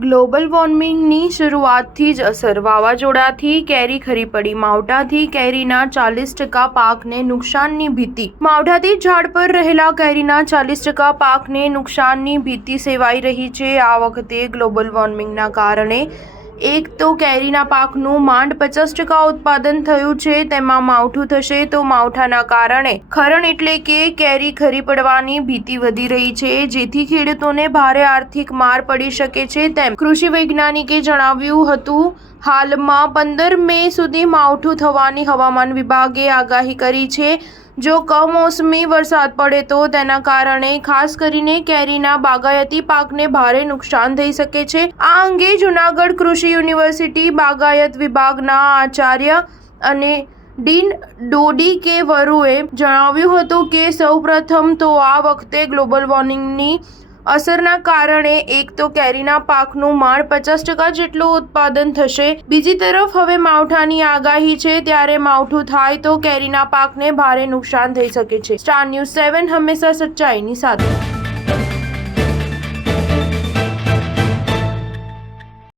Global વોર્મિંગની શરૂઆતથી જ અસર વાવાઝોડાથી કેરી ખરી પડી માવઠાથી કેરીના 40% પાકને નુકસાનની ભીતિ માવઠાથી ઝાડ પર રહેલા કેરીના 40% પાકને નુકસાનની ભીતિ સેવાઈ રહી છે। આ વખતે ગ્લોબલ વોર્મિંગના કારણે એક તો કેરીના પાકનું માંડ 50% ઉત્પાદન થયું છે, તેમાં માવઠું થશે તો માવઠાના કારણે ખરણ એટલે કે કેરી ખરી પડવાની ભીતિ વધી રહી છે, જેથી ખેડૂતોને ભારે આર્થિક માર પડી શકે છે તેમ કૃષિ વૈજ્ઞાનિકે જણાવ્યું હતું। હાલમાં 15 મે સુધી માવઠું થવાની હવામાન વિભાગે આગાહી કરી છે। જો કમોસમી વરસાદ પડે તો તેના કારણે ખાસ કરીને કેરીના બાગાયતી પાકને ભારે નુકસાન થઈ શકે છે। આ અંગે જૂનાગઢ કૃષિ યુનિવર્સિટી બાગાયત વિભાગના આચાર્ય અને ડીન ડોડી કે વરુએ જણાવ્યું હતું કે સૌપ્રથમ તો આ વખતે ગ્લોબલ વોર્મિંગની અસરના કારણે એક તો કેરીના પાકનું માંડ 50% જેટલું ઉત્પાદન થશે, બીજી તરફ હવે માવઠાની આગાહી છે, ત્યારે માવઠું થાય તો કેરીના પાકને ભારે નુકસાન થઈ શકે છે। સ્ટાર ન્યૂઝ 7 હંમેશા સચ્ચાઈની સાથે।